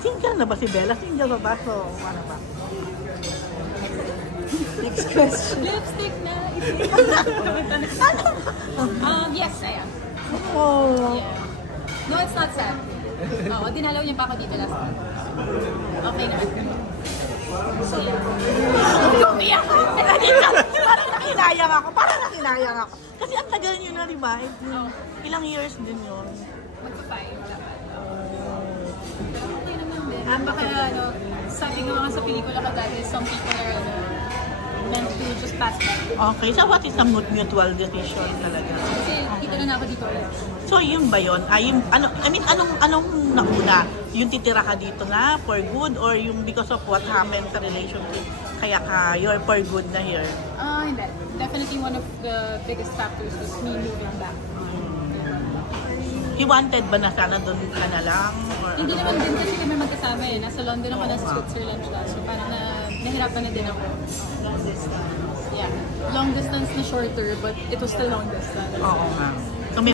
Single na ba si Bella? Single ba ba? So, ano ba? Next question. Lipstick na. Yes, I am. Oh. Yeah. No, it's not sad. Oo, dinalaw niya pa ako dito last month. Okay naman. So, yeah. Umiyak ako. Parang nakinayang ako. Kasi ang tagal nyo na, di ba? Ilang years din yun. Magpa-5 dapat. Pero okay naman din. Baka, sabi ko nga sa pelikula ko dati, some people are meant to just pass by. Okay, so what is the mutual decision talaga? Kasi dito na ako dito ulit. So yun ba yun? Anong nauna? Yung titira ka dito na for good or yung because of what happened sa relationship kaya you're for good na here? Hindi. Definitely one of the biggest factors was me moving back. He wanted ba na sana doon ka na lang? Or Hindi naman din kasi kami magkasama eh. Nasa London ako, nasa Switzerland siya. So parang nahirapan na din ako. Long distance. Yeah. Long distance na shorter, but it was still long distance. Oo nga.